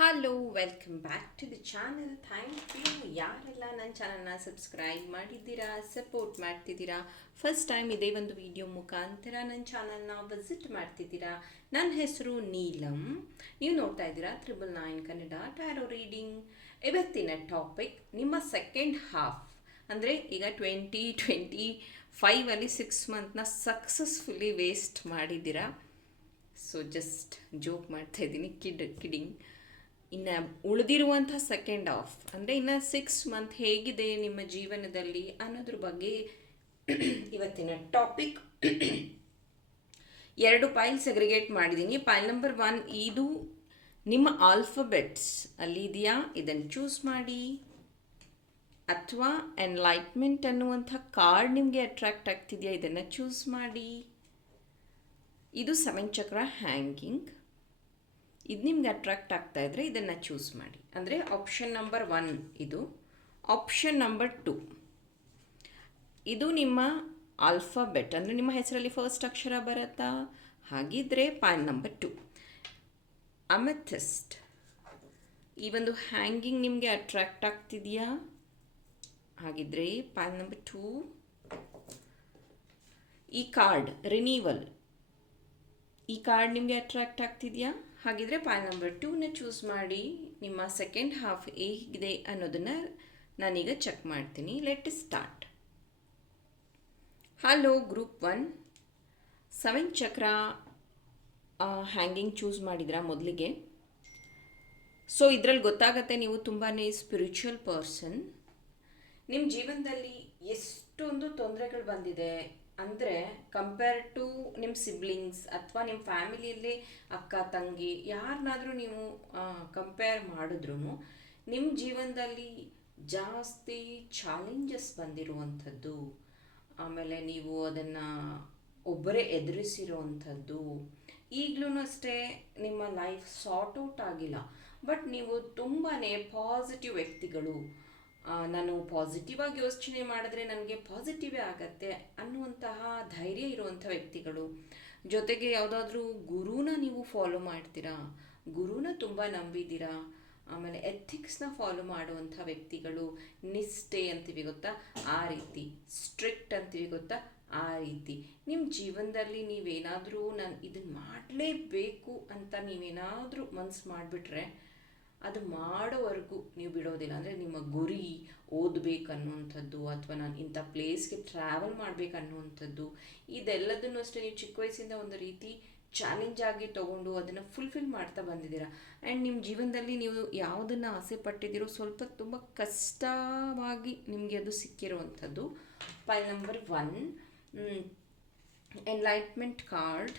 Hello welcome back to the channel. Thank you ಯಾರೆಲ್ಲ ನನ್ನ ಚಾನಲ್ನ ಸಬ್ಸ್ಕ್ರೈಬ್ ಮಾಡಿದ್ದೀರಾ, ಸಪೋರ್ಟ್ ಮಾಡ್ತಿದ್ದೀರಾ, ಫಸ್ಟ್ ಟೈಮ್ ಇದೇ ಒಂದು ವಿಡಿಯೋ ಮುಖಾಂತರ ನನ್ನ ಚಾನಲ್ನ ವಿಸಿಟ್ ಮಾಡ್ತಿದ್ದೀರಾ. ನನ್ನ ಹೆಸರು ನೀಲಂ. ನೀವು ನೋಡ್ತಾ ಇದ್ದೀರಾ 999 ಕನ್ನಡ ಟ್ಯಾರೋ ರೀಡಿಂಗ್. ಇವತ್ತಿನ ಟಾಪಿಕ್ ನಿಮ್ಮ ಸೆಕೆಂಡ್ ಹಾಫ್, ಅಂದರೆ ಈಗ 2025ಅಲ್ಲಿ 6 ಮಂತ್ನ ಸಕ್ಸಸ್ಫುಲಿ ವೇಸ್ಟ್ ಮಾಡಿದ್ದೀರಾ. ಸೊ ಜಸ್ಟ್ ಜೋಕ್ ಮಾಡ್ತಾ ಇದ್ದೀನಿ, ಕಿಡಿಂಗ್. ಇನ್ನು ಉಳಿದಿರುವಂಥ ಸೆಕೆಂಡ್ ಹಾಫ್ ಅಂದರೆ ಇನ್ನು 6 ಮಂತ್ ಹೇಗಿದೆ ನಿಮ್ಮ ಜೀವನದಲ್ಲಿ ಅನ್ನೋದ್ರ ಬಗ್ಗೆ ಇವತ್ತಿನ ಟಾಪಿಕ್. 2 ಪೈಲ್ ಸೆಗ್ರಿಗೇಟ್ ಮಾಡಿದ್ದೀನಿ. ಪೈಲ್ ನಂಬರ್ 1 ಇದು ನಿಮ್ಮ ಆಲ್ಫಬೆಟ್ಸ್ ಅಲ್ಲಿ ಇದೆಯಾ, ಇದನ್ನು ಚೂಸ್ ಮಾಡಿ. ಅಥವಾ ಎನ್ಲೈಟ್ಮೆಂಟ್ ಅನ್ನುವಂಥ ಕಾರ್ಡ್ ನಿಮಗೆ ಅಟ್ರಾಕ್ಟ್ ಆಗ್ತಿದೆಯಾ, ಇದನ್ನು ಚೂಸ್ ಮಾಡಿ. ಇದು 7 ಚಕ್ರ ಹ್ಯಾಂಗಿಂಗ್, ಇದು ನಿಮ್ಗೆ ಅಟ್ರಾಕ್ಟ್ ಆಗ್ತಾ ಇದ್ದರೆ ಇದನ್ನು ಚೂಸ್ ಮಾಡಿ. ಅಂದರೆ ಆಪ್ಷನ್ ನಂಬರ್ 1 ಇದು. ಆಪ್ಷನ್ ನಂಬರ್ 2 ಇದು ನಿಮ್ಮ ಆಲ್ಫಾಬೆಟ್, ಅಂದರೆ ನಿಮ್ಮ ಹೆಸರಲ್ಲಿ ಫಸ್ಟ್ ಅಕ್ಷರ ಬರುತ್ತಾ, ಹಾಗಿದ್ರೆ ಪೈಲ್ ನಂಬರ್ 2 ಅಮೆಥಿಸ್ಟ್. ಈ ಒಂದು ಹ್ಯಾಂಗಿಂಗ್ ನಿಮಗೆ ಅಟ್ರಾಕ್ಟ್ ಆಗ್ತಿದೆಯಾ, ಹಾಗಿದ್ರೆ ಪೈಲ್ ನಂಬರ್ 2. ಈ ಕಾರ್ಡ್ ರಿನೀವಲ್, ಈ ಕಾರ್ಡ್ ನಿಮಗೆ ಅಟ್ರಾಕ್ಟ್ ಆಗ್ತಿದೆಯಾ, ಹಾಗಿದ್ರೆ ಪೈಲ್ ನಂಬರ್ 2ನ ಚೂಸ್ ಮಾಡಿ. ನಿಮ್ಮ ಸೆಕೆಂಡ್ ಹಾಫ್ ಹೇಗಿದೆ ಅನ್ನೋದನ್ನು ನಾನೀಗ ಚೆಕ್ ಮಾಡ್ತೀನಿ. Let start. ಹಲೋ ಗ್ರೂಪ್ 1, 7 ಚಕ್ರ ಹ್ಯಾಂಗಿಂಗ್ ಚೂಸ್ ಮಾಡಿದ್ರಾ ಮೊದಲಿಗೆ. ಸೊ ಇದರಲ್ಲಿ ಗೊತ್ತಾಗತ್ತೆ ನೀವು ತುಂಬಾ ಸ್ಪಿರಿಚುವಲ್ ಪರ್ಸನ್. ನಿಮ್ಮ ಜೀವನದಲ್ಲಿ ಎಷ್ಟೊಂದು ತೊಂದರೆಗಳು ಬಂದಿದೆ ಅಂದರೆ ಕಂಪೇರ್ ಟು ನಿಮ್ಮ ಸಿಬ್ಲಿಂಗ್ಸ್ ಅಥವಾ ನಿಮ್ಮ ಫ್ಯಾಮಿಲಿಯಲ್ಲಿ ಅಕ್ಕ ತಂಗಿ ಯಾರನ್ನಾದರೂ ನೀವು ಕಂಪೇರ್ ಮಾಡಿದ್ರೂ ನಿಮ್ಮ ಜೀವನದಲ್ಲಿ ಜಾಸ್ತಿ ಚಾಲೆಂಜಸ್ ಬಂದಿರುವಂಥದ್ದು, ಆಮೇಲೆ ನೀವು ಅದನ್ನು ಒಬ್ಬರೇ ಎದುರಿಸಿರುವಂಥದ್ದು. ಈಗಲೂ ಅಷ್ಟೇ ನಿಮ್ಮ ಲೈಫ್ ಸಾರ್ಟ್ ಔಟ್ ಆಗಿಲ್ಲ, ಬಟ್ ನೀವು ತುಂಬಾ ಪಾಸಿಟಿವ್ ವ್ಯಕ್ತಿಗಳು. ನಾನು ಪಾಸಿಟಿವ್ ಆಗಿ ಯೋಚನೆ ಮಾಡಿದ್ರೆ ನನಗೆ ಪಾಸಿಟಿವೇ ಆಗತ್ತೆ ಅನ್ನುವಂತಹ ಧೈರ್ಯ ಇರುವಂಥ ವ್ಯಕ್ತಿಗಳು. ಜೊತೆಗೆ ಯಾವುದಾದ್ರೂ ಗುರುನ ನೀವು ಫಾಲೋ ಮಾಡ್ತೀರಾ, ಗುರುನ ತುಂಬ ನಂಬಿದ್ದೀರಾ. ಆಮೇಲೆ ಎಥಿಕ್ಸ್ನ ಫಾಲೋ ಮಾಡುವಂಥ ವ್ಯಕ್ತಿಗಳು. ನಿಷ್ಠೆ ಅಂತೀವಿ ಗೊತ್ತಾ, ಆ ರೀತಿ. ಸ್ಟ್ರಿಕ್ಟ್ ಅಂತೀವಿ ಗೊತ್ತಾ, ಆ ರೀತಿ. ನಿಮ್ಮ ಜೀವನದಲ್ಲಿ ನೀವೇನಾದರೂ ನಾನು ಇದನ್ನು ಮಾಡಲೇಬೇಕು ಅಂತ ನೀವೇನಾದರೂ ಮನಸ್ಸು ಮಾಡಿಬಿಟ್ರೆ ಅದು ಮಾಡೋವರೆಗೂ ನೀವು ಬಿಡೋದಿಲ್ಲ. ಅಂದರೆ ನಿಮ್ಮ ಗುರಿ ಓದಬೇಕನ್ನುವಂಥದ್ದು ಅಥವಾ ನಾನು ಇಂಥ ಪ್ಲೇಸ್ಗೆ ಟ್ರಾವೆಲ್ ಮಾಡಬೇಕನ್ನುವಂಥದ್ದು, ಇದೆಲ್ಲದನ್ನು ಅಷ್ಟೇ ನೀವು ಚಿಕ್ಕ ವಯಸ್ಸಿಂದ ಒಂದು ರೀತಿ ಚಾಲೆಂಜ್ ಆಗಿ ತೊಗೊಂಡು ಅದನ್ನು ಫುಲ್ಫಿಲ್ ಮಾಡ್ತಾ ಬಂದಿದ್ದೀರಾ. ಆ್ಯಂಡ್ ನಿಮ್ಮ ಜೀವನದಲ್ಲಿ ನೀವು ಯಾವುದನ್ನು ಆಸೆ ಪಟ್ಟಿದ್ದೀರೋ ಸ್ವಲ್ಪ ತುಂಬ ಕಷ್ಟವಾಗಿ ನಿಮಗೆ ಅದು ಸಿಕ್ಕಿರುವಂಥದ್ದು. Pile number 1 enlightenment card.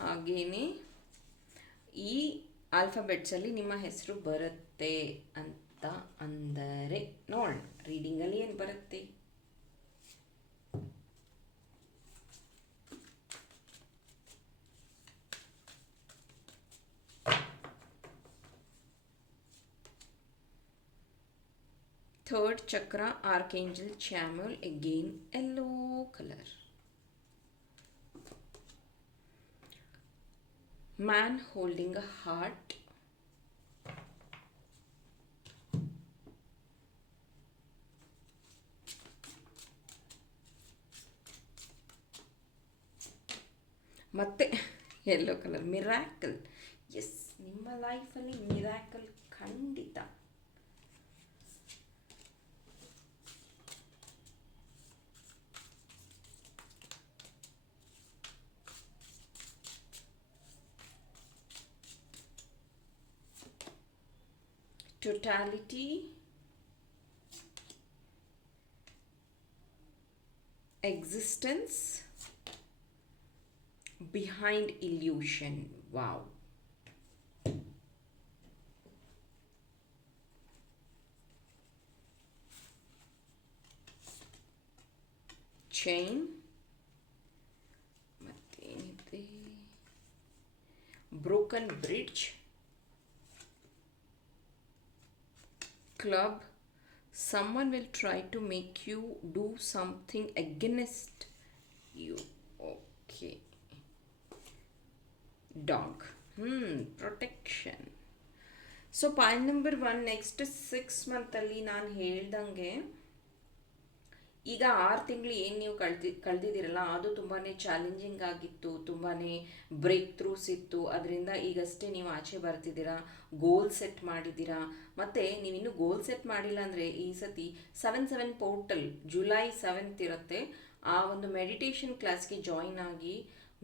ಹಾಗೆಯೇ ಈ ಆಲ್ಫಾಬೆಟ್ಸಲ್ಲಿ ನಿಮ್ಮ ಹೆಸರು ಬರುತ್ತೆ ಅಂತ ಅಂದರೆ ನೋಡೋಣ ರೀಡಿಂಗಲ್ಲಿ ಏನು ಬರುತ್ತೆ. Third chakra archangel Chamuel, again yellow colour. Man holding a heart. ಮತ್ತೆ ಯೆಲ್ಲೋ ಕಲರ್, ಮಿರಾಕಲ್. ಎಸ್, ನಿಮ್ಮ ಲೈಫಲ್ಲಿ ಮಿರಾಕಲ್ ಖಂಡಿತ. Totality, existence, behind illusion. Wow. Chain, ಮತ್ತೇನಿದೆ, broken bridge, club. Someone will try to make you do something against you. Okay. Dog. Protection. So point number 1, next 6 ಮಂತಲ್ಲಿ ನಾನು ಹೇಳ್ದಂಗೆ ಈಗ 6 ತಿಂಗಳು ಏನು ನೀವು ಕಳೆದಿದ್ದೀರಲ್ಲ ಅದು ತುಂಬಾ ಚಾಲೆಂಜಿಂಗ್ ಆಗಿತ್ತು, ತುಂಬಾ ಬ್ರೇಕ್ ಥ್ರೂಸ್ ಇತ್ತು. ಅದರಿಂದ ಈಗಷ್ಟೇ ನೀವು ಆಚೆ ಬರ್ತಿದ್ದೀರಾ, ಗೋಲ್ ಸೆಟ್ ಮಾಡಿದ್ದೀರಾ. ಮತ್ತು ನೀವಿನ್ನೂ ಗೋಲ್ ಸೆಟ್ ಮಾಡಿಲ್ಲ ಅಂದರೆ ಈ ಸತಿ 7/7 ಪೋರ್ಟಲ್ ಜುಲೈ 7th ಇರುತ್ತೆ. ಆ ಒಂದು ಮೆಡಿಟೇಷನ್ ಕ್ಲಾಸ್ಗೆ ಜಾಯಿನ್ ಆಗಿ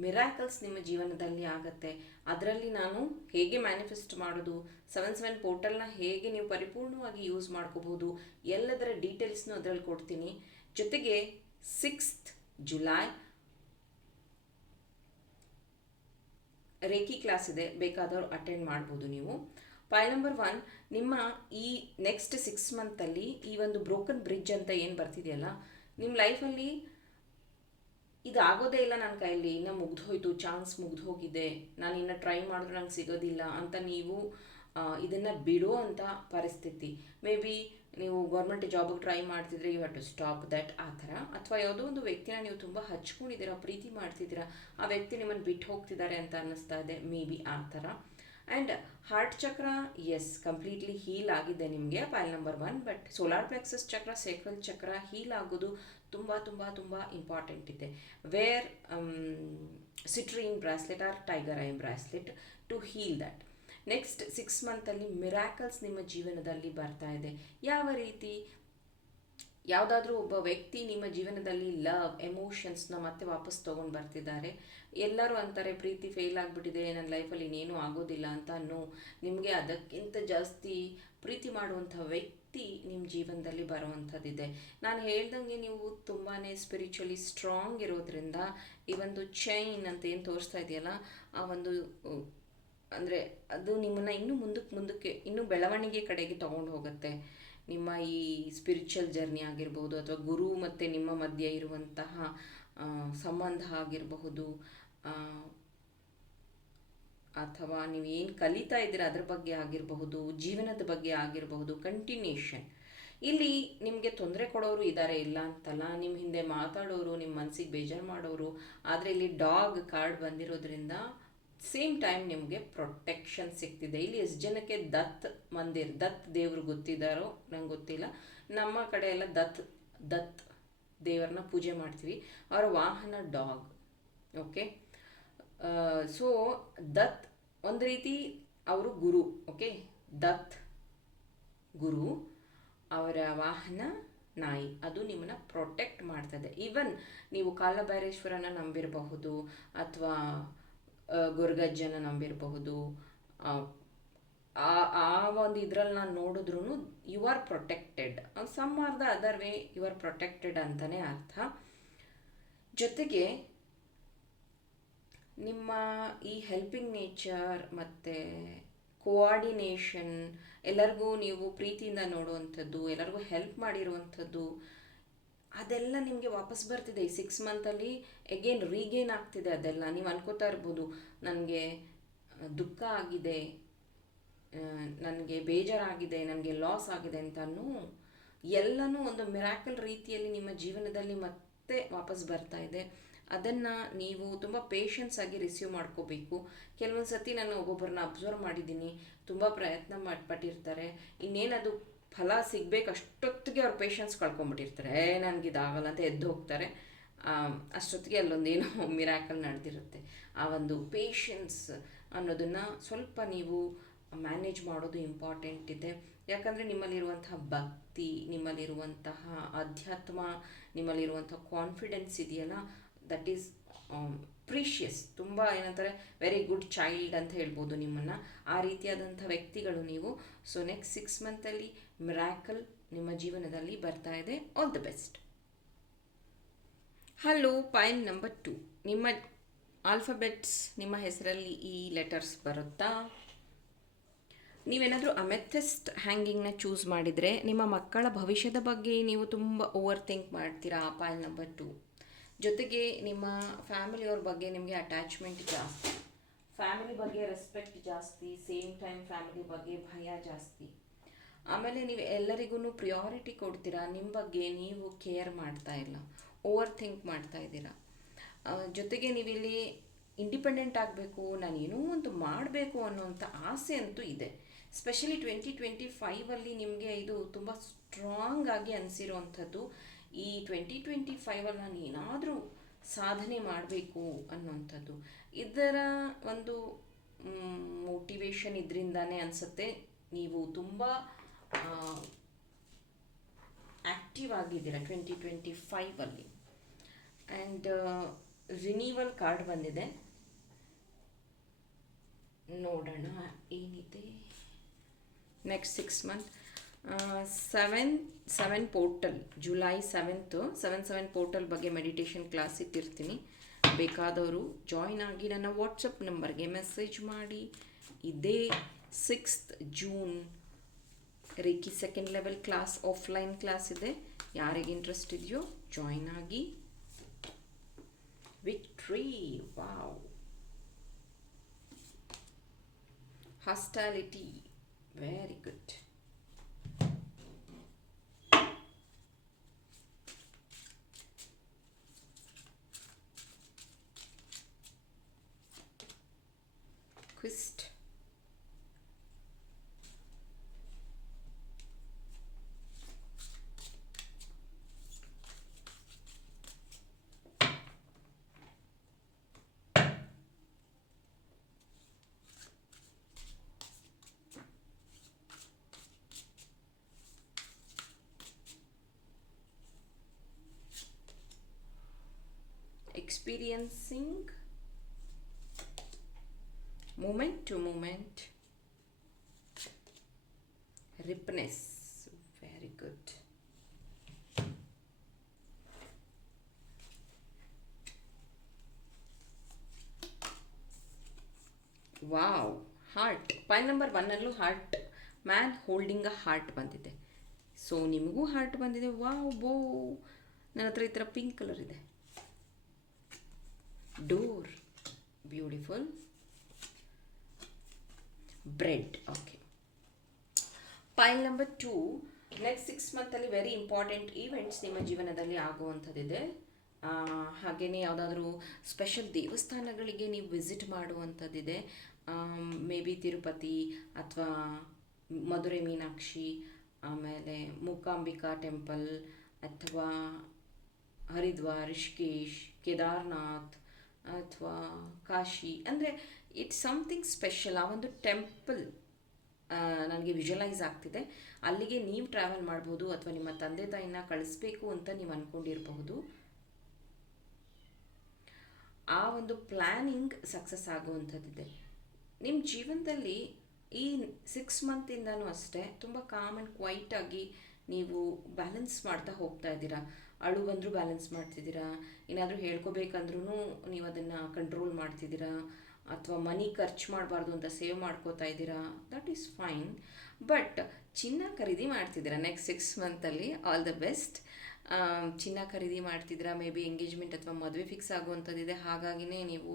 ಮಿರಾಕಲ್ಸ್ ನಿಮ್ಮ ಜೀವನದಲ್ಲಿ ಆಗುತ್ತೆ. ಅದರಲ್ಲಿ ನಾನು ಹೇಗೆ ಮ್ಯಾನಿಫೆಸ್ಟ್ ಮಾಡೋದು, 7/7 ಪೋರ್ಟಲ್ನ ಹೇಗೆ ನೀವು ಪರಿಪೂರ್ಣವಾಗಿ ಯೂಸ್ ಮಾಡ್ಕೋಬಹುದು, ಎಲ್ಲದರ ಡೀಟೇಲ್ಸ್ನು ಅದರಲ್ಲಿ ಕೊಡ್ತೀನಿ. ಜೊತೆಗೆ 6th ಜುಲೈ ರೇಖಿ ಕ್ಲಾಸ್ ಇದೆ, ಬೇಕಾದವರು ಅಟೆಂಡ್ ಮಾಡ್ಬೋದು ನೀವು. ಪಾಯಿಂಟ್ ನಂಬರ್ 1, ನಿಮ್ಮ ಈ ನೆಕ್ಸ್ಟ್ 6 ಮಂತಲ್ಲಿ ಈ ಒಂದು ಬ್ರೋಕನ್ ಬ್ರಿಡ್ಜ್ ಅಂತ ಏನು ಬರ್ತಿದೆಯಲ್ಲ ನಿಮ್ಮ ಲೈಫಲ್ಲಿ, ಇದಾಗೋದೇ ಇಲ್ಲ ನನ್ನ ಕೈಯಲ್ಲಿ, ಇನ್ನು ಮುಗ್ದೋಯ್ತು, ಚಾನ್ಸ್ ಮುಗ್ದೋಗಿದೆ, ನಾನು ಇನ್ನು ಟ್ರೈ ಮಾಡಿದ್ರು ನಂಗೆ ಸಿಗೋದಿಲ್ಲ ಅಂತ ನೀವು ಇದನ್ನು ಬಿಡೋ ಅಂಥ ಪರಿಸ್ಥಿತಿ. ಮೇ ಬಿ ನೀವು ಗೌರ್ಮೆಂಟ್ ಜಾಬಿಗೆ ಟ್ರೈ ಮಾಡ್ತಿದ್ರೆ you have to stop that ಆ ಥರ. ಅಥವಾ ಯಾವುದೋ ಒಂದು ವ್ಯಕ್ತಿನ ನೀವು ತುಂಬ ಹಚ್ಕೊಂಡಿದ್ದೀರಾ, ಪ್ರೀತಿ ಮಾಡ್ತಿದ್ದೀರಾ, ಆ ವ್ಯಕ್ತಿ ನಿಮ್ಮನ್ನು ಬಿಟ್ಟು ಹೋಗ್ತಿದ್ದಾರೆ ಅಂತ ಅನ್ನಿಸ್ತಾ ಇದೆ, ಮೇ ಬಿ ಆ ಥರ. And heart chakra is completely heal ಆಗಿದೆ ನಿಮಗೆ, pile number 1. But solar plexus chakra, sacral chakra heal ಆಗೋದು ತುಂಬ ತುಂಬ ತುಂಬ ಇಂಪಾರ್ಟೆಂಟ್ ಇದೆ. Wear citrine bracelet or tiger eye bracelet to heal that. Next 6 ಮಂತಲ್ಲಿ ಮಿರಾಕಲ್ಸ್ ನಿಮ್ಮ ಜೀವನದಲ್ಲಿ ಬರ್ತಾ ಇದೆ. ಯಾವ ರೀತಿ? ಯಾವುದಾದ್ರೂ ಒಬ್ಬ ವ್ಯಕ್ತಿ ನಿಮ್ಮ ಜೀವನದಲ್ಲಿ ಲವ್ ಎಮೋಷನ್ಸ್ನ ಮತ್ತೆ ವಾಪಸ್ ತೊಗೊಂಡು ಬರ್ತಿದ್ದಾರೆ. ಎಲ್ಲರೂ ಅಂತಾರೆ ಪ್ರೀತಿ ಫೇಲ್ ಆಗಿಬಿಟ್ಟಿದೆ, ನನ್ನ ಲೈಫಲ್ಲಿ ಇನ್ನೇನು ಆಗೋದಿಲ್ಲ ಅಂತ. ನಿಮಗೆ ಅದಕ್ಕಿಂತ ಜಾಸ್ತಿ ಪ್ರೀತಿ ಮಾಡುವಂಥ ವ್ಯಕ್ತಿ ನಿಮ್ಮ ಜೀವನದಲ್ಲಿ ಬರುವಂಥದ್ದಿದೆ. ನಾನು ಹೇಳ್ದಂಗೆ ನೀವು ತುಂಬಾ ಸ್ಪಿರಿಚುವಲಿ ಸ್ಟ್ರಾಂಗ್ ಇರೋದ್ರಿಂದ ಈ ಒಂದು ಚೈನ್ ಅಂತ ಏನು ತೋರಿಸ್ತಾ ಇದೆಯಲ್ಲ, ಆ ಒಂದು ಅಂದರೆ ಅದು ನಿಮ್ಮನ್ನು ಇನ್ನೂ ಮುಂದಕ್ಕೆ ಇನ್ನೂ ಬೆಳವಣಿಗೆ ಕಡೆಗೆ ತೊಗೊಂಡು ಹೋಗುತ್ತೆ. ನಿಮ್ಮ ಈ ಸ್ಪಿರಿಚುವಲ್ ಜರ್ನಿ ಆಗಿರ್ಬೋದು, ಅಥವಾ ಗುರು ಮತ್ತು ನಿಮ್ಮ ಮಧ್ಯೆ ಇರುವಂತಹ ಸಂಬಂಧ ಆಗಿರಬಹುದು, ಅಥವಾ ನೀವು ಏನು ಕಲಿತಾ ಇದ್ದೀರ ಅದ್ರ ಬಗ್ಗೆ ಆಗಿರಬಹುದು, ಜೀವನದ ಬಗ್ಗೆ ಆಗಿರಬಹುದು, ಕಂಟಿನ್ಯೂಷನ್. ಇಲ್ಲಿ ನಿಮಗೆ ತೊಂದರೆ ಕೊಡೋರು ಇದ್ದಾರೆ, ಇಲ್ಲ ಅಂತಲ್ಲ, ನಿಮ್ಮ ಹಿಂದೆ ಮಾತಾಡೋರು, ನಿಮ್ಮ ಮನಸ್ಸಿಗೆ ಬೇಜಾರು ಮಾಡೋರು. ಆದರೆ ಇಲ್ಲಿ ಡಾಗ್ ಕಾರ್ಡ್ ಬಂದಿರೋದ್ರಿಂದ ಸೇಮ್ ಟೈಮ್ ನಿಮಗೆ ಪ್ರೊಟೆಕ್ಷನ್ ಸಿಗ್ತಿದೆ. ಇಲ್ಲಿ ಎಷ್ಟು ಜನಕ್ಕೆ ದತ್ ಮಂದಿರ್, ದತ್ ದೇವರು ಗೊತ್ತಿದ್ದಾರೋ ನಂಗೆ ಗೊತ್ತಿಲ್ಲ. ನಮ್ಮ ಕಡೆ ಎಲ್ಲ ದತ್ ದೇವರನ್ನ ಪೂಜೆ ಮಾಡ್ತೀವಿ. ಅವರ ವಾಹನ ಡಾಗ್. ಓಕೆ, ಸೊ ದತ್ ಒಂದು ರೀತಿ ಅವರು ಗುರು. ಓಕೆ, ದತ್ ಗುರು, ಅವರ ವಾಹನ ನಾಯಿ. ಅದು ನಿಮ್ಮನ್ನು ಪ್ರೊಟೆಕ್ಟ್ ಮಾಡ್ತದೆ. ಈವನ್ ನೀವು ಕಾಲಭೈರೇಶ್ವರನ ನಂಬಿರಬಹುದು, ಅಥವಾ ಗುರುಗಜ್ಜನ ನಂಬಿರಬಹುದು. ಆ ಒಂದು ಇದರಲ್ಲಿ ನಾನು ನೋಡಿದ್ರೂ you are protected. Some or the other way you are protected ಅಂತಲೇ ಅರ್ಥ. ಜೊತೆಗೆ ನಿಮ್ಮ ಈ ಹೆಲ್ಪಿಂಗ್ ನೇಚರ್ ಮತ್ತು ಕೋಆರ್ಡಿನೇಷನ್, ಎಲ್ಲರಿಗೂ ನೀವು ಪ್ರೀತಿಯಿಂದ ನೋಡುವಂಥದ್ದು, ಎಲ್ಲರಿಗೂ ಹೆಲ್ಪ್ ಮಾಡಿರುವಂಥದ್ದು, ಅದೆಲ್ಲ ನಿಮಗೆ ವಾಪಸ್ ಬರ್ತಿದೆ ಈ 6 ಮಂತಲ್ಲಿ. ಎಗೇನ್ ರೀಗೇನ್ ಆಗ್ತಿದೆ ಅದೆಲ್ಲ. ನೀವು ಅನ್ಕೋತಾ ಇರ್ಬೋದು ನನಗೆ ದುಃಖ ಆಗಿದೆ, ನನಗೆ ಬೇಜಾರಾಗಿದೆ, ನನಗೆ ಲಾಸ್ ಆಗಿದೆ ಅಂತನೂ ಎಲ್ಲನೂ ಒಂದು ಮಿರಾಕಲ್ ರೀತಿಯಲ್ಲಿ ನಿಮ್ಮ ಜೀವನದಲ್ಲಿ ಮತ್ತೆ ವಾಪಸ್ ಬರ್ತಾ ಇದೆ. ಅದನ್ನು ನೀವು ತುಂಬ ಪೇಷನ್ಸ್ ಆಗಿ ರಿಸೀವ್ ಮಾಡ್ಕೋಬೇಕು. ಕೆಲವೊಂದು ಸತಿ ನಾನು ಒಬ್ಬೊಬ್ಬರನ್ನ ಅಬ್ಸರ್ವ್ ಮಾಡಿದ್ದೀನಿ, ತುಂಬ ಪ್ರಯತ್ನ ಪಟ್ಟಿರ್ತಾರೆ, ಇನ್ನೇನದು ಫಲ ಸಿಗಬೇಕು ಅಷ್ಟೊತ್ತಿಗೆ ಅವ್ರ ಪೇಷನ್ಸ್ ಕಳ್ಕೊಂಬಿಟ್ಟಿರ್ತಾರೆ, ನನಗಿದಾಗಲ್ಲ ಅಂತ ಎದ್ದು ಹೋಗ್ತಾರೆ. ಅಷ್ಟೊತ್ತಿಗೆ ಅಲ್ಲೊಂದೇನೋ ಮಿರಾಕಲ್ ನಡೆದಿರುತ್ತೆ. ಆ ಒಂದು ಪೇಷನ್ಸ್ ಅನ್ನೋದನ್ನು ಸ್ವಲ್ಪ ನೀವು ಮ್ಯಾನೇಜ್ ಮಾಡೋದು ಇಂಪಾರ್ಟೆಂಟ್ ಇದೆ. ಯಾಕಂದರೆ ನಿಮ್ಮಲ್ಲಿರುವಂತಹ ಭಕ್ತಿ, ನಿಮ್ಮಲ್ಲಿರುವಂತಹ ಅಧ್ಯಾತ್ಮ, ನಿಮ್ಮಲ್ಲಿರುವಂಥ ಕಾನ್ಫಿಡೆನ್ಸ್ ಇದೆಯಲ್ಲ, ದಟ್ ಈಸ್ ಪ್ರೀಷಿಯಸ್. ತುಂಬ ಏನಂತಾರೆ ವೆರಿ ಗುಡ್ ಚೈಲ್ಡ್ ಅಂತ ಹೇಳ್ಬೋದು ನಿಮ್ಮನ್ನು. ಆ ರೀತಿಯಾದಂಥ ವ್ಯಕ್ತಿಗಳು ನೀವು. ಸೊ ನೆಕ್ಸ್ಟ್ 6 ಮಂತಲ್ಲಿ ಮಿರಾಕಲ್ ನಿಮ್ಮ ಜೀವನದಲ್ಲಿ ಬರ್ತಾ ಇದೆ. All the best. Hello, point number 2, ನಿಮ್ಮ ಆಲ್ಫಾಬೆಟ್ಸ್, ನಿಮ್ಮ ಹೆಸರಲ್ಲಿ ಈ ಲೆಟರ್ಸ್ ಬರುತ್ತಾ? ನೀವೇನಾದರೂ ಅಮೆಥಿಸ್ಟ್ ಹ್ಯಾಂಗಿಂಗ್ನ ಚೂಸ್ ಮಾಡಿದರೆ ನಿಮ್ಮ ಮಕ್ಕಳ ಭವಿಷ್ಯದ ಬಗ್ಗೆ ನೀವು ತುಂಬ ಓವರ್ ಥಿಂಕ್ ಮಾಡ್ತೀರಾ, ಪಾಯಿಂಟ್ ನಂಬರ್ 2. ಜೊತೆಗೆ ನಿಮ್ಮ ಫ್ಯಾಮಿಲಿಯವ್ರ ಬಗ್ಗೆ ನಿಮಗೆ ಅಟ್ಯಾಚ್ಮೆಂಟ್ ಜಾಸ್ತಿ, ಫ್ಯಾಮಿಲಿ ಬಗ್ಗೆ ರೆಸ್ಪೆಕ್ಟ್ ಜಾಸ್ತಿ, ಸೇಮ್ ಟೈಮ್ ಫ್ಯಾಮಿಲಿ ಬಗ್ಗೆ ಭಯ ಜಾಸ್ತಿ. ಆಮೇಲೆ ನೀವು ಎಲ್ಲರಿಗೂ ಪ್ರಿಯಾರಿಟಿ ಕೊಡ್ತೀರಾ, ನಿಮ್ಮ ಬಗ್ಗೆ ನೀವು ಕೇರ್ ಮಾಡ್ತಾ ಇಲ್ಲ, ಓವರ್ ಥಿಂಕ್ ಮಾಡ್ತಾ ಇದ್ದೀರಾ. ಜೊತೆಗೆ ನೀವಿಲ್ಲಿ ಇಂಡಿಪೆಂಡೆಂಟ್ ಆಗಬೇಕು, ನಾನು ಏನೋ ಒಂದು ಮಾಡಬೇಕು ಅನ್ನೋಂಥ ಆಸೆ ಅಂತೂ ಇದೆ. ಸ್ಪೆಷಲಿ 2025 ನಿಮಗೆ ಇದು ತುಂಬ ಸ್ಟ್ರಾಂಗ್ ಆಗಿ ಅನಿಸಿರೋವಂಥದ್ದು. ಈ 2025 ನಾನು ಏನಾದರೂ ಸಾಧನೆ ಮಾಡಬೇಕು ಅನ್ನೋಂಥದ್ದು, ಇದರ ಒಂದು ಮೋಟಿವೇಶನ್ ಇದರಿಂದಾನೇ ಅನಿಸುತ್ತೆ. ನೀವು ತುಂಬ ಆ್ಯಕ್ಟಿವ್ ಆಗಿದ್ದೀರಾ 2025 ಆ್ಯಂಡ್ ರಿನೀವಲ್ ಕಾರ್ಡ್ ಬಂದಿದೆ. ನೋಡೋಣ ಏನಿದೆ next 6 month. 7 portal, July 7 portal ಬಗ್ಗೆ ಮೆಡಿಟೇಷನ್ ಕ್ಲಾಸ್ ಇಟ್ಟಿರ್ತೀನಿ. ಬೇಕಾದವರು ಜಾಯಿನ್ ಆಗಿ ನನ್ನ ವಾಟ್ಸಪ್ ನಂಬರ್ಗೆ ಮೆಸೇಜ್ ಮಾಡಿ. ಇದೇ 6th June reiki second level class, offline class ಇದೆ. ಯಾರಿಗೆ ಇಂಟ್ರೆಸ್ಟ್ ಇದೆಯೋ ಜಾಯಿನ್ ಆಗಿ. Victory, wow. Hospitality, very good. Quest, experiencing moment to moment, ripeness, very good. Wow, heart. Point number 1 heart, man holding a heart ಬಂದಿದೆ. So ನಿಮಗೂ heart ಬಂದಿದೆ. Wow, bow. ನನ್ನ ಹತ್ರ ಈ ಥರ ಪಿಂಕ್ ಕಲರ್ ಇದೆ. Door, beautiful. Bread, okay. Pile number 2, next 6 ಮಂತಲ್ಲಿ very important events ನಿಮ್ಮ ಜೀವನದಲ್ಲಿ ಆಗುವಂಥದ್ದಿದೆ. ಹಾಗೆಯೇ ಯಾವುದಾದ್ರೂ ಸ್ಪೆಷಲ್ ದೇವಸ್ಥಾನಗಳಿಗೆ ನೀವು ವಿಸಿಟ್ ಮಾಡುವಂಥದ್ದಿದೆ. ಮೇ ಬಿ ತಿರುಪತಿ ಅಥವಾ ಮಧುರೈ ಮೀನಾಕ್ಷಿ, ಆಮೇಲೆ ಮೂಕಾಂಬಿಕಾ ಟೆಂಪಲ್, ಅಥವಾ ಹರಿದ್ವಾರ್, ರಿಷಿಕೇಶ್, ಕೇದಾರ್ನಾಥ್ ಅಥವಾ ಕಾಶಿ. ಅಂದರೆ ಇಟ್ಸ್ ಸಮಥಿಂಗ್ ಸ್ಪೆಷಲ್. ಆ ಒಂದು ಟೆಂಪಲ್ ನನಗೆ ವಿಜುವಲೈಸ್ ಆಗ್ತಿದೆ. ಅಲ್ಲಿಗೆ ನೀವು ಟ್ರಾವೆಲ್ ಮಾಡ್ಬೋದು, ಅಥವಾ ನಿಮ್ಮ ತಂದೆ ತಾಯಿನ ಕಳಿಸ್ಬೇಕು ಅಂತ ನೀವು ಅಂದ್ಕೊಂಡಿರಬಹುದು. ಆ ಒಂದು ಪ್ಲ್ಯಾನಿಂಗ್ ಸಕ್ಸಸ್ ಆಗುವಂಥದ್ದಿದೆ. ನಿಮ್ಮ ಜೀವನದಲ್ಲಿ ಈ 6 ಮಂತಿಂದನೂ ಅಷ್ಟೇ ತುಂಬ ಕಾಮ್ ಆ್ಯಂಡ್ ಕ್ವೈಟಾಗಿ ನೀವು ಬ್ಯಾಲೆನ್ಸ್ ಮಾಡ್ತಾ ಹೋಗ್ತಾ ಇದ್ದೀರಾ. ಅಳು ಬಂದರೂ ಬ್ಯಾಲೆನ್ಸ್ ಮಾಡ್ತಿದ್ದೀರಾ, ಏನಾದರೂ ಹೇಳ್ಕೊಬೇಕಂದ್ರೂ ನೀವು ಅದನ್ನು ಕಂಟ್ರೋಲ್ ಮಾಡ್ತಿದ್ದೀರಾ, ಅಥವಾ ಮನಿ ಖರ್ಚು ಮಾಡಬಾರ್ದು ಅಂತ ಸೇವ್ ಮಾಡ್ಕೋತಾ ಇದ್ದೀರಾ. That is fine. ಬಟ್ ಚಿನ್ನ ಖರೀದಿ ಮಾಡ್ತಿದ್ದೀರಾ ನೆಕ್ಸ್ಟ್ 6 ಮಂತಲ್ಲಿ. All the best. ಚಿನ್ನ ಖರೀದಿ ಮಾಡ್ತಿದ್ದೀರಾ, ಮೇ ಬಿ ಎಂಗೇಜ್ಮೆಂಟ್ ಅಥವಾ ಮದುವೆ ಫಿಕ್ಸ್ ಆಗುವಂಥದ್ದಿದೆ. ಹಾಗಾಗಿನೇ ನೀವು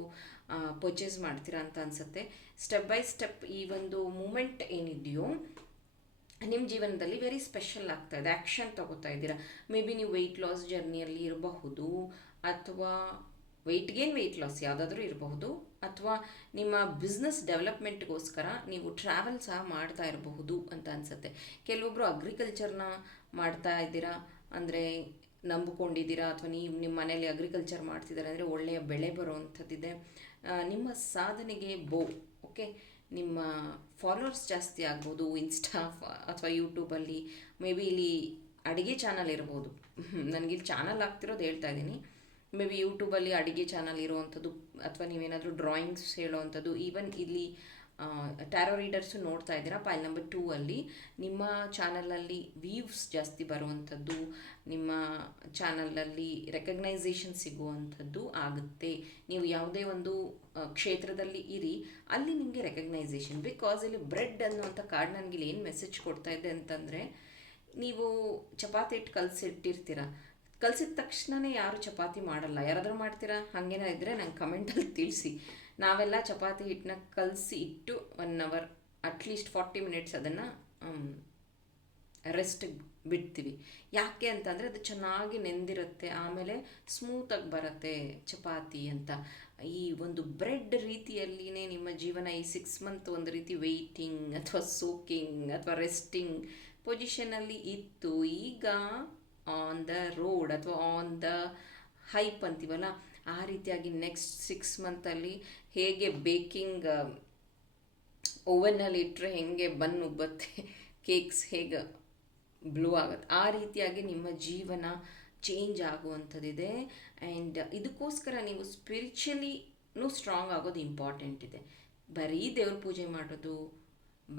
ಪರ್ಚೇಸ್ ಮಾಡ್ತೀರಾ ಅಂತ ಅನಿಸುತ್ತೆ. ಸ್ಟೆಪ್ ಬೈ ಸ್ಟೆಪ್ ಈ ಒಂದು ಮೂಮೆಂಟ್ ಏನಿದೆಯೋ ನಿಮ್ಮ ಜೀವನದಲ್ಲಿ ವೆರಿ ಸ್ಪೆಷಲ್ ಆಗ್ತಾ ಇದೆ. ಆ್ಯಕ್ಷನ್ ತಗೋತಾ ಇದ್ದೀರಾ. ಮೇ ಬಿ ನೀವು ವೆಯ್ಟ್ ಲಾಸ್ ಜರ್ನಿಯಲ್ಲಿ ಇರಬಹುದು, ಅಥವಾ ವೆಯ್ಟ್ ಗೇನ್, ವೆಯ್ಟ್ ಲಾಸ್ ಯಾವುದಾದ್ರೂ ಇರಬಹುದು, ಅಥವಾ ನಿಮ್ಮ ಬಿಸ್ನೆಸ್ ಡೆವಲಪ್ಮೆಂಟ್ಗೋಸ್ಕರ ನೀವು ಟ್ರಾವೆಲ್ ಸಹ ಮಾಡ್ತಾ ಇರಬಹುದು ಅಂತ ಅನಿಸುತ್ತೆ. ಕೆಲವೊಬ್ಬರು ಅಗ್ರಿಕಲ್ಚರ್ನ ಮಾಡ್ತಾ ಇದ್ದೀರಾ, ಅಂದರೆ ನಂಬಿಕೊಂಡಿದ್ದೀರಾ, ಅಥವಾ ನಿಮ್ಮ ಮನೇಲಿ ಅಗ್ರಿಕಲ್ಚರ್ ಮಾಡ್ತಿದ್ದಾರೆ ಅಂದರೆ ಒಳ್ಳೆಯ ಬೆಳೆ ಬರುವಂಥದ್ದಿದೆ. ನಿಮ್ಮ ಸಾಧನೆಗೆ ಓಕೆ, ನಿಮ್ಮ ಫಾಲೋವರ್ಸ್ ಜಾಸ್ತಿ ಆಗ್ಬೋದು ಇನ್ಸ್ಟಾ ಅಥವಾ ಯೂಟ್ಯೂಬಲ್ಲಿ. ಮೇ ಬಿ ಇಲ್ಲಿ ಅಡುಗೆ ಚಾನಲ್ ಇರ್ಬೋದು. ನನಗಿಲ್ಲಿ ಚಾನಲ್ ಆಗ್ತಿರೋದು ಹೇಳ್ತಾ ಇದ್ದೀನಿ. ಮೇ ಬಿ ಯೂಟ್ಯೂಬಲ್ಲಿ ಅಡುಗೆ ಚಾನಲ್ ಇರೋವಂಥದ್ದು, ಅಥವಾ ನೀವೇನಾದರೂ ಡ್ರಾಯಿಂಗ್ಸ್ ಹೇಳೋವಂಥದ್ದು. ಈವನ್ ಇಲ್ಲಿ ಟ್ಯಾರೋ ರೀಡರ್ಸು ನೋಡ್ತಾ ಇದ್ದೀರಾ. ಪೈಲ್ ನಂಬರ್ 2 ನಿಮ್ಮ ಚಾನಲಲ್ಲಿ ವ್ಯೂವ್ಸ್ ಜಾಸ್ತಿ ಬರುವಂಥದ್ದು, ನಿಮ್ಮ ಚಾನಲಲ್ಲಿ ರೆಕಗ್ನೈಸೇಷನ್ ಸಿಗುವಂಥದ್ದು ಆಗುತ್ತೆ. ನೀವು ಯಾವುದೇ ಒಂದು ಕ್ಷೇತ್ರದಲ್ಲಿ ಇರಿ, ಅಲ್ಲಿ ನಿಮಗೆ ರೆಕಗ್ನೈಸೇಷನ್. ಬಿಕಾಸ್ ಇಲ್ಲಿ ಬ್ರೆಡ್ ಅನ್ನುವಂಥ ಕಾರ್ಡ್ ನನಗೆ ಇಲ್ಲಿ ಏನು ಮೆಸೇಜ್ ಕೊಡ್ತಾ ಇದೆ ಅಂತಂದರೆ, ನೀವು ಚಪಾತಿ ಹಿಟ್ಟು ಕಲಸಿಟ್ಟಿರ್ತೀರ, ಕಲಸಿದ ತಕ್ಷಣವೇ ಯಾರು ಚಪಾತಿ ಮಾಡಲ್ಲ. ಯಾರಾದರೂ ಮಾಡ್ತೀರಾ? ಹಾಗೇನ ಇದ್ದರೆ ನಂಗೆ ಕಮೆಂಟಲ್ಲಿ ತಿಳಿಸಿ. ನಾವೆಲ್ಲ ಚಪಾತಿ ಹಿಟ್ಟನ್ನ ಕಲಸಿ ಇಟ್ಟು 1 hour ಅಟ್ಲೀಸ್ಟ್ 40 minutes ಅದನ್ನು ರೆಸ್ಟಿಗೆ ಬಿಡ್ತೀವಿ. ಯಾಕೆ ಅಂತಂದರೆ ಅದು ಚೆನ್ನಾಗಿ ನೆಂದಿರುತ್ತೆ, ಆಮೇಲೆ ಸ್ಮೂತಾಗಿ ಬರುತ್ತೆ ಚಪಾತಿ ಅಂತ. ಈ ಒಂದು ಬ್ರೆಡ್ ರೀತಿಯಲ್ಲಿನೇ ನಿಮ್ಮ ಜೀವನ ಈ 6 ಮಂತ್ ಒಂದು ರೀತಿ ವೆಯ್ಟಿಂಗ್ ಅಥವಾ ಸೋಕಿಂಗ್ ಅಥವಾ ರೆಸ್ಟಿಂಗ್ ಪೊಸಿಷನಲ್ಲಿ ಇತ್ತು. ಈಗ ಆನ್ ದ ರೋಡ್ ಅಥವಾ ಆನ್ ದ ಹೈಪ್ ಅಂತೀವಲ್ಲ, ಆ ರೀತಿಯಾಗಿ ನೆಕ್ಸ್ಟ್ 6 ಮಂತಲ್ಲಿ ಹೇಗೆ ಬೇಕಿಂಗ್ ಓವನ್ನಲ್ಲಿ ಇಟ್ಟರೆ ಹೆಂಗೆ ಬನ್ ಉಬ್ಬತ್ತೆ, ಕೇಕ್ಸ್ ಹೇಗೆ ಬ್ಲೂ ಆಗುತ್ತೆ, ಆ ರೀತಿಯಾಗಿ ನಿಮ್ಮ ಜೀವನ ಚೇಂಜ್ ಆಗುವಂಥದ್ದಿದೆ. ಆ್ಯಂಡ್ ಇದಕ್ಕೋಸ್ಕರ ನೀವು ಸ್ಪಿರಿಚುಲಿನೂ ಸ್ಟ್ರಾಂಗ್ ಆಗೋದು ಇಂಪಾರ್ಟೆಂಟ್ ಇದೆ. ಬರೀ ದೇವ್ರ ಪೂಜೆ ಮಾಡೋದು,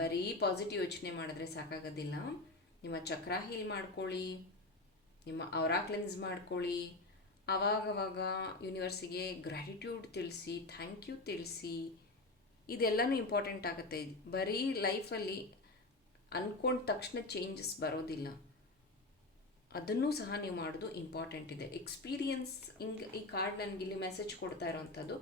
ಬರೀ ಪಾಸಿಟಿವ್ ಯೋಚನೆ ಮಾಡಿದ್ರೆ ಸಾಕಾಗೋದಿಲ್ಲ. ನಿಮ್ಮ ಚಕ್ರ ಹೀಲ್ ಮಾಡ್ಕೊಳ್ಳಿ, ನಿಮ್ಮ ಔರಾ ಕ್ಲೆನ್ಸ್ ಮಾಡ್ಕೊಳ್ಳಿ, ಆವಾಗವಾಗ ಯೂನಿವರ್ಸಿಗೆ ಗ್ರ್ಯಾಟಿಟ್ಯೂಡ್ ತಿಳಿಸಿ, ಥ್ಯಾಂಕ್ ಯು ತಿಳಿಸಿ. ಇದೆಲ್ಲನೂ ಇಂಪಾರ್ಟೆಂಟ್ ಆಗುತ್ತೆ. ಬರೀ ಲೈಫಲ್ಲಿ ಅಂದ್ಕೊಂಡ ತಕ್ಷಣ ಚೇಂಜಸ್ ಬರೋದಿಲ್ಲ, ಅದನ್ನೂ ಸಹ ನೀವು ಮಾಡೋದು ಇಂಪಾರ್ಟೆಂಟ್ ಇದೆ. ಎಕ್ಸ್ಪೀರಿಯನ್ಸ್ ಈ ಕಾರ್ಡ್ ನನಗಿಲ್ಲಿ ಮೆಸೇಜ್ ಕೊಡ್ತಾ ಇರೋವಂಥದ್ದು,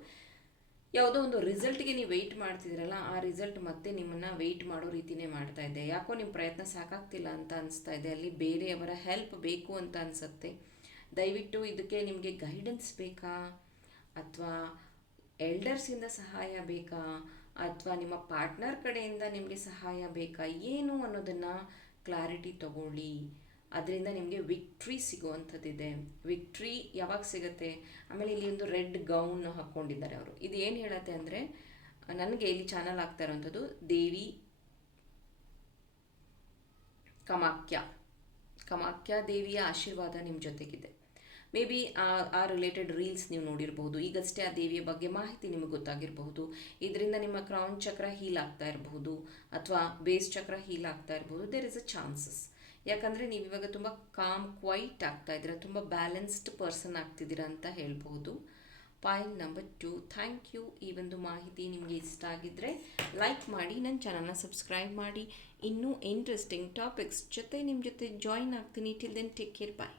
ಯಾವುದೋ ಒಂದು ರಿಸಲ್ಟ್ಗೆ ನೀವು ವೆಯ್ಟ್ ಮಾಡ್ತಿದ್ದೀರಲ್ಲ, ಆ ರಿಸಲ್ಟ್ ಮತ್ತೆ ನಿಮ್ಮನ್ನು ವೆಯ್ಟ್ ಮಾಡೋ ರೀತಿಯೇ ಮಾಡ್ತಾ ಇದೆ. ಯಾಕೋ ನಿಮ್ಮ ಪ್ರಯತ್ನ ಸಾಕಾಗ್ತಿಲ್ಲ ಅಂತ ಅನಿಸ್ತಾ ಇದೆ, ಅಲ್ಲಿ ಬೇರೆಯವರ ಹೆಲ್ಪ್ ಬೇಕು ಅಂತ ಅನಿಸುತ್ತೆ. ದಯವಿಟ್ಟು ಇದಕ್ಕೆ ನಿಮಗೆ ಗೈಡೆನ್ಸ್ ಬೇಕಾ, ಅಥವಾ ಎಲ್ಡರ್ಸಿಂದ ಸಹಾಯ ಬೇಕಾ, ಅಥವಾ ನಿಮ್ಮ ಪಾರ್ಟ್ನರ್ ಕಡೆಯಿಂದ ನಿಮಗೆ ಸಹಾಯ ಬೇಕಾ, ಏನು ಅನ್ನೋದನ್ನು ಕ್ಲಾರಿಟಿ ತಗೊಳ್ಳಿ. ಅದರಿಂದ ನಿಮಗೆ ವಿಕ್ಟ್ರಿ ಸಿಗುವಂಥದ್ದಿದೆ. ವಿಕ್ಟ್ರಿ ಯಾವಾಗ ಸಿಗುತ್ತೆ? ಆಮೇಲೆ ಇಲ್ಲಿ ಒಂದು ರೆಡ್ ಗೌನ್ ಹಾಕ್ಕೊಂಡಿದ್ದಾರೆ ಅವರು. ಇದು ಏನು ಹೇಳುತ್ತೆ ಅಂದರೆ, ನನಗೆ ಇಲ್ಲಿ ಚಾನಲ್ ಆಗ್ತಾ ಇರೋವಂಥದ್ದು ದೇವಿ ಕಾಮಾಖ್ಯ ದೇವಿಯ ಆಶೀರ್ವಾದ ನಿಮ್ಮ ಜೊತೆಗಿದೆ. ಮೇ ಬಿ ಆ ರಿಲೇಟೆಡ್ ರೀಲ್ಸ್ ನೀವು ನೋಡಿರ್ಬೋದು, ಈಗಷ್ಟೇ ಆ ದೇವಿಯ ಬಗ್ಗೆ ಮಾಹಿತಿ ನಿಮಗೆ ಗೊತ್ತಾಗಿರಬಹುದು. ಇದರಿಂದ ನಿಮ್ಮ ಕ್ರೌನ್ ಚಕ್ರ ಹೀಲ್ ಆಗ್ತಾ ಇರಬಹುದು, ಅಥವಾ ಬೇಸ್ ಚಕ್ರ ಹೀಲ್ ಆಗ್ತಾ ಇರಬಹುದು. There is a chances. ಯಾಕಂದರೆ ನೀವು ಇವಾಗ ತುಂಬ ಕ್ವೈಟ್ ಆಗ್ತಾ ಇದ್ದೀರಾ, ತುಂಬ ಬ್ಯಾಲೆನ್ಸ್ಡ್ ಪರ್ಸನ್ ಆಗ್ತಿದ್ದೀರಾ ಅಂತ ಹೇಳ್ಬೋದು. Point number 2, thank you. ಈ ಒಂದು ಮಾಹಿತಿ ನಿಮಗೆ ಇಷ್ಟ ಆಗಿದ್ದರೆ ಲೈಕ್ ಮಾಡಿ, ನನ್ನ ಚಾನಲ್ನ ಸಬ್ಸ್ಕ್ರೈಬ್ ಮಾಡಿ. ಇನ್ನೂ ಇಂಟ್ರೆಸ್ಟಿಂಗ್ ಟಾಪಿಕ್ಸ್ ಜೊತೆ ನಿಮ್ಮ ಜೊತೆ ಜಾಯಿನ್ ಆಗ್ತೀನಿ. ಟಿಲ್ ದೆನ್ ಟೇಕ್ ಕೇರ್, ಬಾಯ್.